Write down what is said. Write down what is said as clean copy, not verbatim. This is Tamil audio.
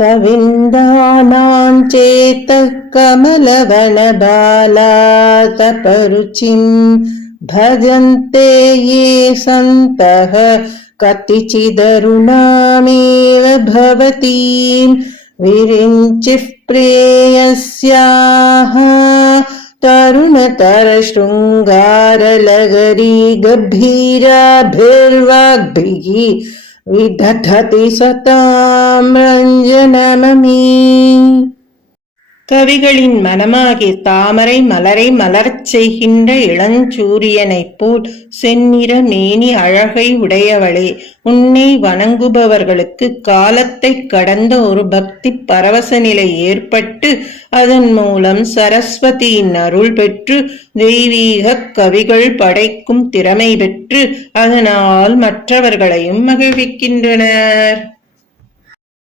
कविन्दानाञ्चेतः कमलवनबालातपरुचिम् भजन्ते ये सन्तः कतिचिदरुणामेव भवतीम् विरिञ्चिः प्रेयस्याः तरुणतरशृङ्गारलहरी गभीराभिर्वाग्भिः विदधति सतां रञ्जनममी. கவிகளின் மனமாகிய தாமரை மலரை மலரச் செய்கின்ற இளஞ்சூரியனைப் போல் செந்நிற மேனி அழகை உடையவளே, உன்னை வணங்குபவர்களுக்கு காலத்தை கடந்த ஒரு பக்தி பரவச நிலை ஏற்பட்டு அதன் மூலம் சரஸ்வதியின் அருள் பெற்று தெய்வீக கவிகள் படைக்கும் திறமை பெற்று அதனால் மற்றவர்களையும் மகிழ்விக்கின்றனர்.